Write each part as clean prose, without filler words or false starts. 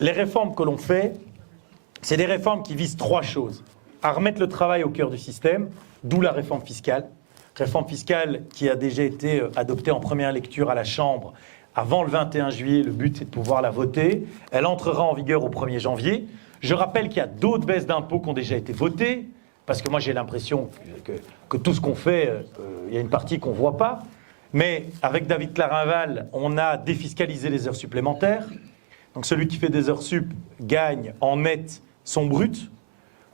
Les réformes que l'on fait, c'est des réformes qui visent trois choses. À remettre le travail au cœur du système, d'où la réforme fiscale. Réforme fiscale qui a déjà été adoptée en première lecture à la Chambre avant le 21 juillet. Le but, c'est de pouvoir la voter. Elle entrera en vigueur au 1er janvier. Je rappelle qu'il y a d'autres baisses d'impôts qui ont déjà été votées, parce que moi j'ai l'impression que tout ce qu'on fait, il y a une partie qu'on ne voit pas. Mais avec David Clarinval, on a défiscalisé les heures supplémentaires. Donc celui qui fait des heures sup gagne en net son brut.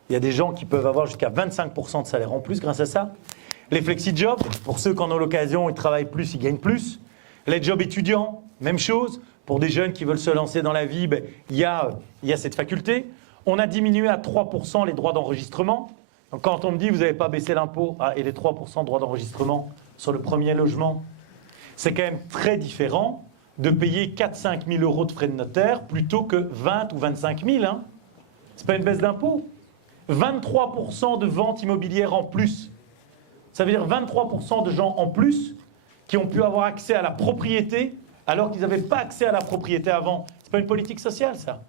Il y a des gens qui peuvent avoir jusqu'à 25% de salaire en plus grâce à ça. Les flexi-jobs, pour ceux qui en ont l'occasion, ils travaillent plus, ils gagnent plus. Les jobs étudiants, même chose. Pour des jeunes qui veulent se lancer dans la vie, il y a cette faculté. On a diminué à 3% les droits d'enregistrement. Donc quand on me dit vous n'avez pas baissé l'impôt et les 3% de droits d'enregistrement sur le premier logement, c'est quand même très différent de payer 4-5 000 euros de frais de notaire plutôt que 20 ou 25 000. Hein. Ce n'est pas une baisse d'impôt. 23% de ventes immobilières en plus. Ça veut dire 23% de gens en plus qui ont pu avoir accès à la propriété alors qu'ils n'avaient pas accès à la propriété avant. Ce n'est pas une politique sociale, ça.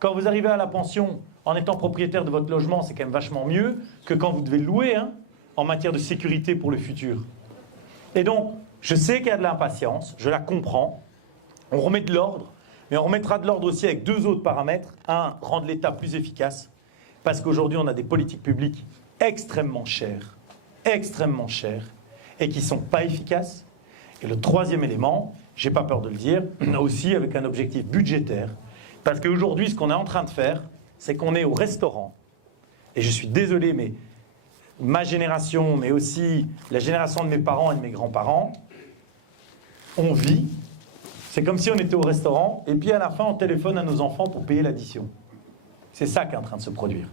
Quand vous arrivez à la pension en étant propriétaire de votre logement, c'est quand même vachement mieux que quand vous devez le louer, hein, en matière de sécurité pour le futur. Et donc, je sais qu'il y a de l'impatience, je la comprends. On remet de l'ordre, mais on remettra de l'ordre aussi avec deux autres paramètres. Un, rendre l'État plus efficace, parce qu'aujourd'hui, on a des politiques publiques extrêmement chères, et qui ne sont pas efficaces. Et le troisième élément, je n'ai pas peur de le dire, aussi avec un objectif budgétaire, parce qu'aujourd'hui, ce qu'on est en train de faire, c'est qu'on est au restaurant, et je suis désolé, mais ma génération, mais aussi la génération de mes parents et de mes grands-parents, on vit, c'est comme si on était au restaurant, et puis à la fin, on téléphone à nos enfants pour payer l'addition. C'est ça qui est en train de se produire.